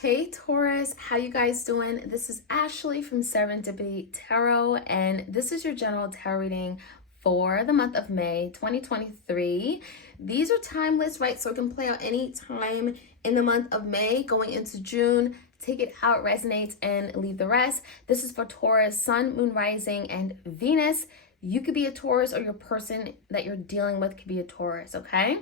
Hey Taurus, how you guys doing? This is Ashley from Serendipity Tarot, and this is your general tarot reading for the month of May 2023. These are timeless, right? So it can play out any time in the month of May going into June. Take it how it resonates and leave the rest. This is for Taurus, Sun, Moon, Rising, and Venus. You could be a Taurus, or your person that you're dealing with could be a Taurus, okay?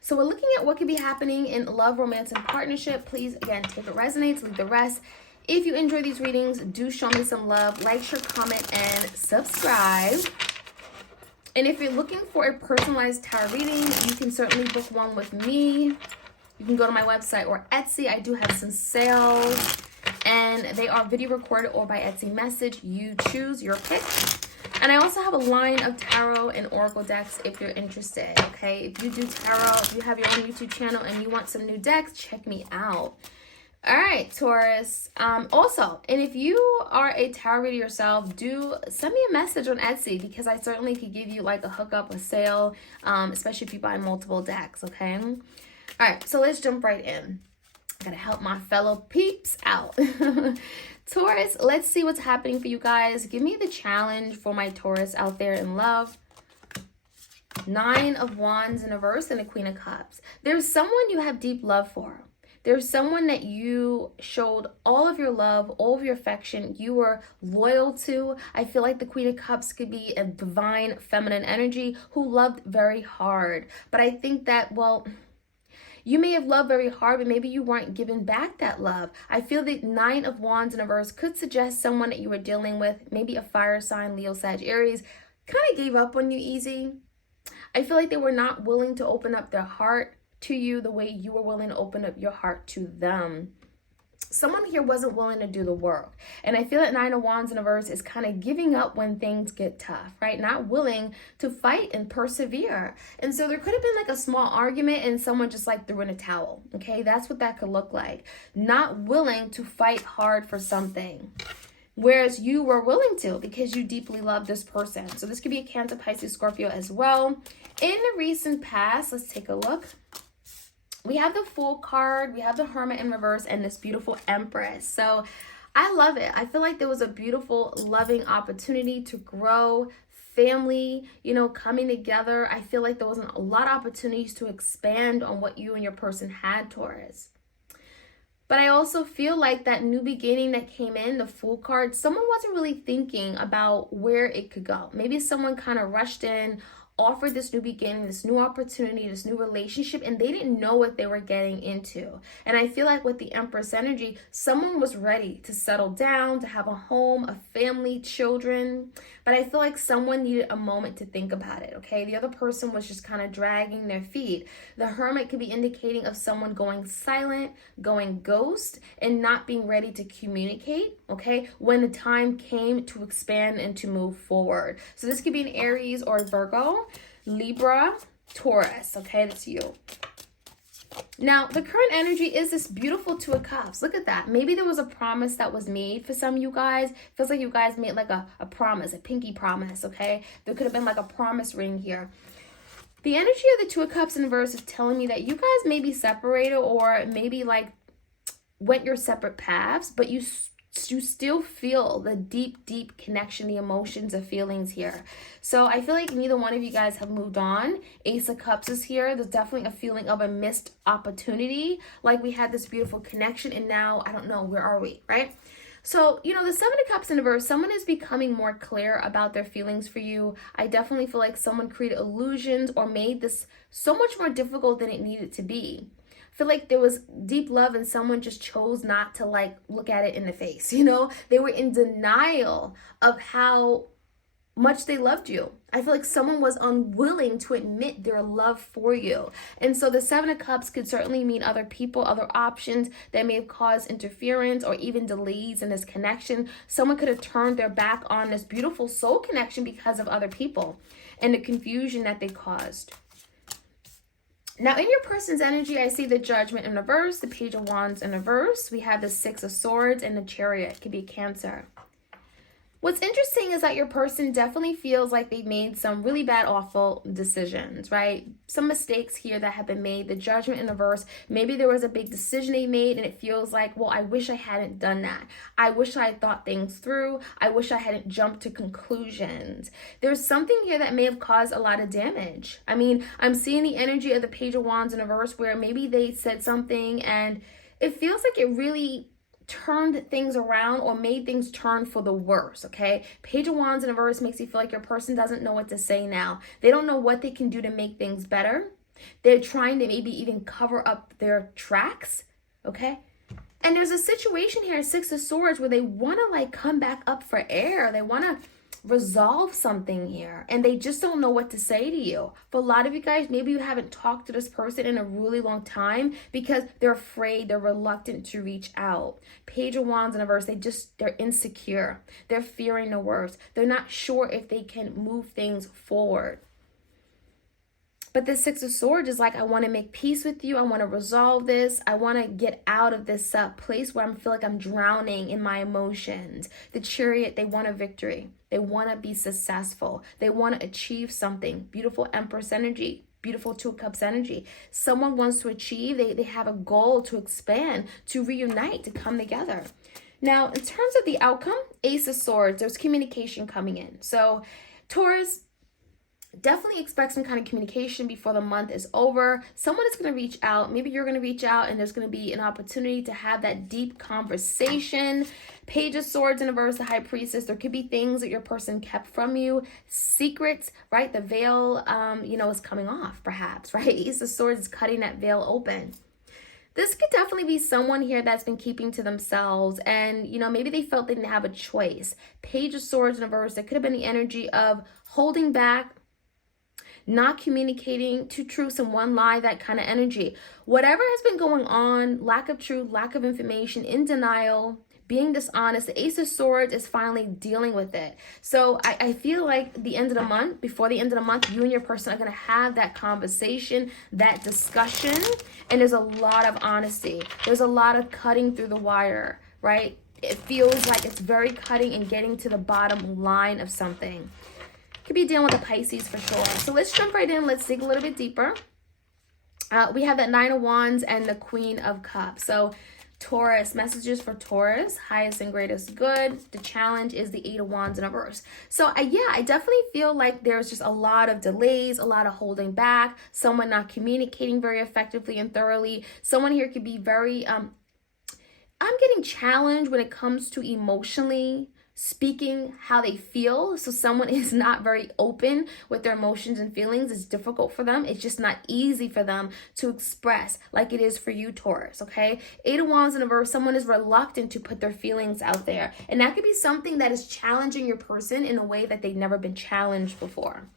So we're looking at what could be happening in love, romance, and partnership. Please, again, take it resonates, leave the rest. If you enjoy these readings, do show me some love. Like, share, comment, and subscribe. And if you're looking for a personalized tarot reading, you can certainly book one with me. You can go to my website or Etsy. I do have some sales, and they are video recorded or by Etsy message. You choose your pick. And I also have a line of tarot and oracle decks if you're interested, okay? If you do tarot, if you have your own YouTube channel and you want some new decks, check me out. All right, Taurus. Also, and if you are a tarot reader yourself, do send me a message on Etsy, because I certainly could give you like a hookup, a sale, especially if you buy multiple decks, okay? All right, so let's jump right in. I gotta help my fellow peeps out. Taurus, let's see what's happening for you guys. Give me the challenge for my Taurus out there in love. 9 of Wands in reverse and a Queen of Cups. There's someone you have deep love for. There's someone that you showed all of your love, all of your affection, you were loyal to. I feel like the Queen of Cups could be a divine feminine energy who loved very hard. But I think that, well, you may have loved very hard, but maybe you weren't giving back that love. I feel that 9 of Wands in reverse could suggest someone that you were dealing with, maybe a fire sign, Leo, Sag, Aries, kind of gave up on you easy. I feel like they were not willing to open up their heart to you the way you were willing to open up your heart to them. Someone here wasn't willing to do the work. And I feel that 9 of Wands in reverse is kind of giving up when things get tough, right? Not willing to fight and persevere. And so there could have been like a small argument and someone just like threw in a towel, okay? That's what that could look like. Not willing to fight hard for something, whereas you were willing to because you deeply love this person. So this could be a Cancer, Pisces, Scorpio as well. In the recent past, let's take a look. We have the Fool card, we have the Hermit in reverse, and this beautiful Empress. So I love it. I feel like there was a beautiful, loving opportunity to grow, family, coming together. I feel like there wasn't a lot of opportunities to expand on what you and your person had, Taurus. But I also feel like that new beginning that came in, the Fool card, someone wasn't really thinking about where it could go. Maybe someone kind of rushed in, offered this new beginning, this new opportunity, this new relationship, and they didn't know what they were getting into. And I feel like with the Empress energy, someone was ready to settle down, to have a home, a family, children. But I feel like someone needed a moment to think about it, okay? The other person was just kind of dragging their feet. The Hermit could be indicating of someone going silent, going ghost, and not being ready to communicate, okay? When the time came to expand and to move forward. So this could be an Aries or a Virgo, Libra, Taurus, okay? That's you. Now, the current energy is this beautiful 2 of Cups. Look at that. Maybe there was a promise that was made for some of you guys. Feels like you guys made like a promise, a pinky promise, okay? There could have been like a promise ring here. The energy of the 2 of Cups in reverse is telling me that you guys may be separated, or maybe like went your separate paths, but you still feel the deep connection, the emotions, the feelings here. So I feel like neither one of you guys have moved on. Ace of Cups is here. There's definitely a feeling of a missed opportunity. Like we had this beautiful connection and now, I don't know, where are we, right? So, the 7 of Cups in reverse, someone is becoming more clear about their feelings for you. I definitely feel like someone created illusions or made this so much more difficult than it needed to be. I feel like there was deep love and someone just chose not to like look at it in the face. They were in denial of how much they loved you. I feel like someone was unwilling to admit their love for you. And so the 7 of Cups could certainly mean other people, other options that may have caused interference or even delays in this connection. Someone could have turned their back on this beautiful soul connection because of other people and the confusion that they caused. Now, in your person's energy, I see the Judgment in reverse, the Page of Wands in reverse. We have the 6 of Swords and the Chariot. It could be Cancer. What's interesting is that your person definitely feels like they made some really bad, awful decisions, right? Some mistakes here that have been made, the judgment in the verse. Maybe there was a big decision they made and it feels like, well, I wish I hadn't done that. I wish I had thought things through. I wish I hadn't jumped to conclusions. There's something here that may have caused a lot of damage. I mean, I'm seeing the energy of the Page of Wands in a verse where maybe they said something and it feels like it really turned things around or made things turn for the worse, okay? Page of Wands in a verse makes you feel like your person doesn't know what to say now. They don't know what they can do to make things better. They're trying to maybe even cover up their tracks, okay? And there's a situation here, Six of Swords, where they want to like come back up for air. They want to resolve something here and they just don't know what to say to you. For a lot of you guys, maybe you haven't talked to this person in a really long time because they're afraid, they're reluctant to reach out. Page of Wands in a verse, they're insecure. They're fearing the worst. They're not sure if they can move things forward. But the Six of Swords is like, I want to make peace with you. I want to resolve this. I want to get out of this place where I feel like I'm drowning in my emotions. The Chariot, they want a victory. They want to be successful. They want to achieve something. Beautiful Empress energy. Beautiful Two of Cups energy. Someone wants to achieve. They have a goal to expand, to reunite, to come together. Now, in terms of the outcome, Ace of Swords, there's communication coming in. So, Taurus, definitely expect some kind of communication before the month is over. Someone is going to reach out. Maybe you're going to reach out and there's going to be an opportunity to have that deep conversation. Page of Swords in a verse, the High Priestess. There could be things that your person kept from you. Secrets, right? The veil, is coming off perhaps, right? Ace of Swords is cutting that veil open. This could definitely be someone here that's been keeping to themselves and, maybe they felt they didn't have a choice. Page of Swords in a verse, that could have been the energy of holding back, not communicating, two truths and one lie, that kind of energy. Whatever has been going on, lack of truth, lack of information, in denial, being dishonest, the Ace of Swords is finally dealing with it. So I feel like the end of the month, before the end of the month, you and your person are going to have that conversation, that discussion, and there's a lot of honesty. There's a lot of cutting through the wire, right? It feels like it's very cutting and getting to the bottom line of something. Could be dealing with a Pisces for sure. So let's jump right in. Let's dig a little bit deeper. We have that Nine of Wands and the Queen of Cups. So Taurus, messages for Taurus, highest and greatest good. The challenge is the Eight of Wands in a verse. So I definitely feel like there's just a lot of delays, a lot of holding back, someone not communicating very effectively and thoroughly. Someone here could be very, I'm getting challenged when it comes to emotionally speaking how they feel. So someone is not very open with their emotions and feelings. It's difficult for them. It's just not easy for them to express like it is for you, Taurus, okay? Eight of Wands in a verse, someone is reluctant to put their feelings out there. And that could be something that is challenging your person in a way that they've never been challenged before.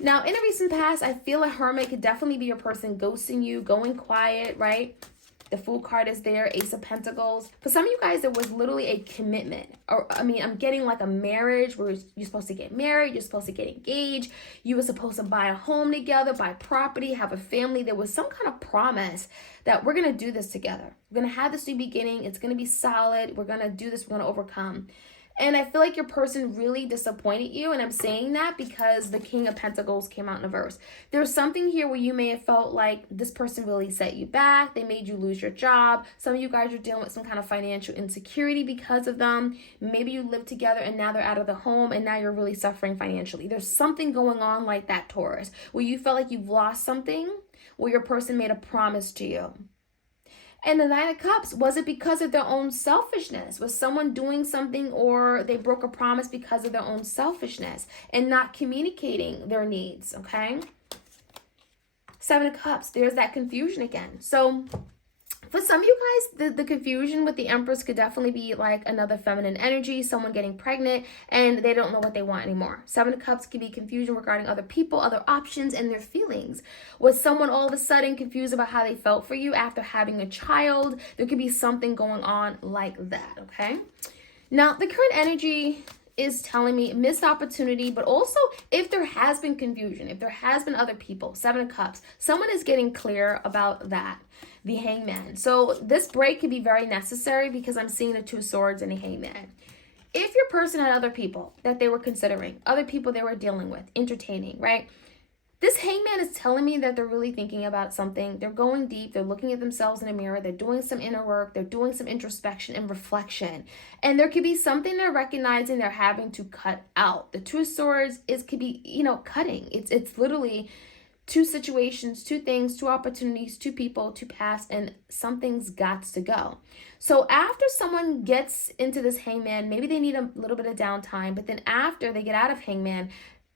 Now, in a recent past, I feel a Hermit could definitely be your person ghosting you, going quiet, right? The Fool card is there, Ace of Pentacles. For some of you guys, there was literally a commitment. I'm getting like a marriage where you're supposed to get married, you're supposed to get engaged, you were supposed to buy a home together, buy property, have a family. There was some kind of promise that we're going to do this together. We're going to have this new beginning. It's going to be solid. We're going to do this. We're going to overcome. And I feel like your person really disappointed you. And I'm saying that because the King of Pentacles came out in a verse. There's something here where you may have felt like this person really set you back. They made you lose your job. Some of you guys are dealing with some kind of financial insecurity because of them. Maybe you live together and now they're out of the home and now you're really suffering financially. There's something going on like that, Taurus, where you felt like you've lost something, where your person made a promise to you. And the Nine of Cups, was it because of their own selfishness? Was someone doing something or they broke a promise because of their own selfishness and not communicating their needs, okay? Seven of Cups, there's that confusion again. So for some of you guys, the confusion with the Empress could definitely be like another feminine energy, someone getting pregnant and they don't know what they want anymore. Seven of Cups could be confusion regarding other people, other options, and their feelings. Was someone all of a sudden confused about how they felt for you after having a child? There could be something going on like that, okay? Now, the current energy is telling me missed opportunity, but also if there has been confusion, if there has been other people, Seven of Cups, someone is getting clear about that. The Hangman. So this break can be very necessary because I'm seeing the Two of Swords and the Hangman. if your person had other people that they were considering, other people they were dealing with, entertaining, right? This hangman is telling me that they're really thinking about something. They're going deep. They're looking at themselves in a mirror. They're doing some inner work. They're doing some introspection and reflection. And there could be something they're recognizing they're having to cut out. The Two of Swords could be, cutting. It's literally two situations, two things, two opportunities, two people, two paths, and something's got to go. So after someone gets into this hangman, maybe they need a little bit of downtime, but then after they get out of hangman,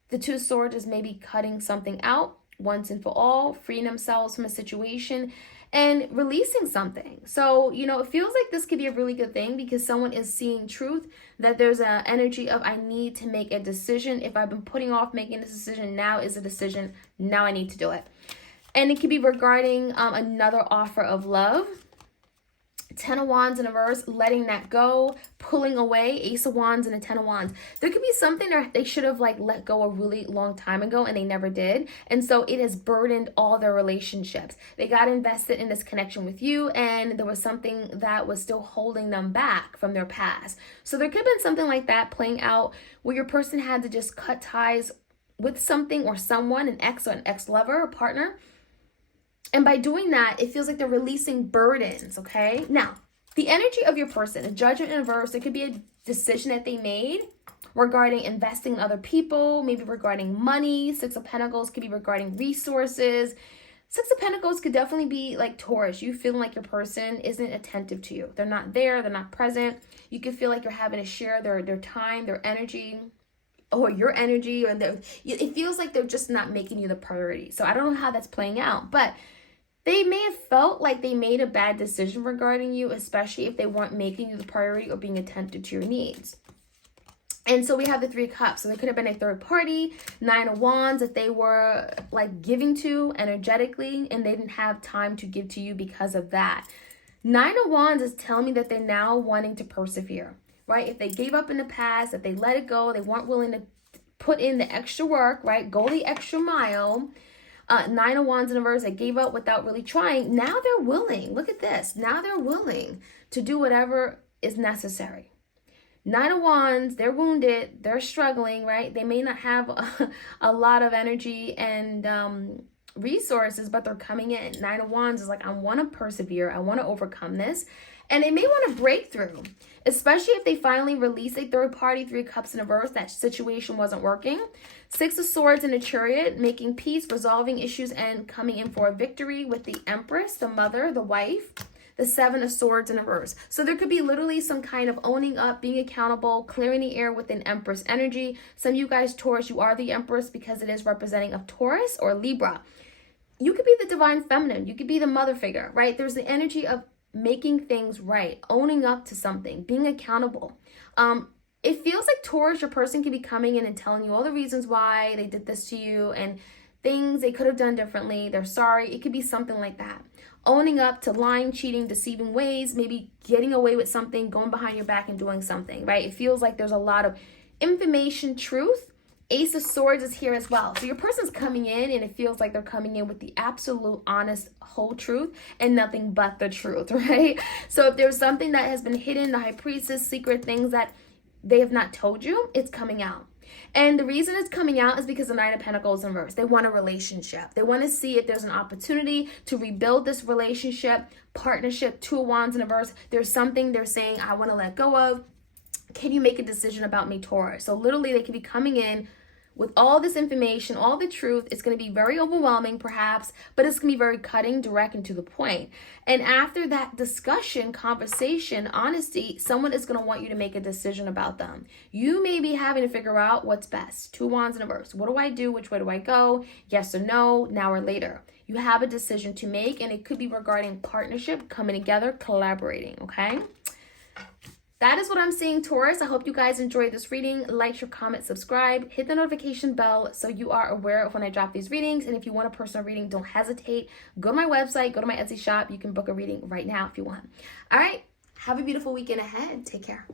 the Two of Swords is maybe cutting something out once and for all, freeing themselves from a situation and releasing something. So, it feels like this could be a really good thing because someone is seeing truth, that there's an energy of I need to make a decision. If I've been putting off making this decision, now is a decision. Now I need to do it. And it could be regarding another offer of love. 10 of Wands in reverse, letting that go, pulling away, Ace of Wands and a 10 of Wands. There could be something that they should have let go a really long time ago and they never did. And so it has burdened all their relationships. They got invested in this connection with you and there was something that was still holding them back from their past. So there could have been something like that playing out where your person had to just cut ties with something or someone, an ex or an ex-lover or partner. And by doing that, it feels like they're releasing burdens, okay? Now, the energy of your person, a judgment in reverse, it could be a decision that they made regarding investing in other people, maybe regarding money. Six of Pentacles could be regarding resources. Six of Pentacles could definitely be like Taurus. You feeling like your person isn't attentive to you. They're not there. They're not present. You could feel like you're having to share their time, their energy, or your energy. It feels like they're just not making you the priority. So I don't know how that's playing out, but they may have felt like they made a bad decision regarding you, especially if they weren't making you the priority or being attentive to your needs. And so we have the Three of Cups. So there could have been a third party, Nine of Wands that they were giving to energetically and they didn't have time to give to you because of that. Nine of Wands is telling me that they're now wanting to persevere, right? If they gave up in the past, if they let it go, they weren't willing to put in the extra work, right? Go the extra mile. Nine of Wands in reverse, they gave up without really trying. Now they're willing. Look at this. Now they're willing to do whatever is necessary. Nine of Wands, they're wounded. They're struggling, right? They may not have a lot of energy and resources, but they're coming in. Nine of Wands is I want to persevere. I want to overcome this. And they may want to break through, especially if they finally release a third party, Three of Cups in reverse, that situation wasn't working. Six of Swords in a Chariot, making peace, resolving issues, and coming in for a victory with the Empress, the mother, the wife. The Seven of Swords in reverse. So there could be literally some kind of owning up, being accountable, clearing the air with an Empress energy. Some of you guys, Taurus, you are the Empress because it is representing of Taurus or Libra. You could be the divine feminine. You could be the mother figure, right? There's the energy of making things right, owning up to something, being accountable. It feels like Taurus, your person could be coming in and telling you all the reasons why they did this to you and things they could have done differently. They're sorry. It could be something like that. Owning up to lying, cheating, deceiving ways, maybe getting away with something, going behind your back and doing something, right? It feels like there's a lot of information, truth. Ace of Swords is here as well. So your person's coming in and it feels like they're coming in with the absolute, honest, whole truth and nothing but the truth, right? So if there's something that has been hidden, the High Priestess, secret things that they have not told you, it's coming out. And the reason it's coming out is because the Nine of Pentacles in reverse. They want a relationship. They want to see if there's an opportunity to rebuild this relationship, partnership. Two of Wands in reverse. There's something they're saying, I want to let go of. Can you make a decision about me, Taurus? So literally they could be coming in with all this information, all the truth. It's going to be very overwhelming perhaps, but it's going to be very cutting, direct, and to the point. And after that discussion, conversation, honesty, someone is going to want you to make a decision about them. You may be having to figure out what's best. Two Wands in reverse. What do I do? Which way do I go? Yes or no, now or later. You have a decision to make, and it could be regarding partnership, coming together, collaborating, okay? That is what I'm seeing, Taurus. I hope you guys enjoyed this reading. Like, share, comment, subscribe. Hit the notification bell so you are aware of when I drop these readings. And if you want a personal reading, don't hesitate. Go to my website. Go to my Etsy shop. You can book a reading right now if you want. All right. Have a beautiful weekend ahead. Take care.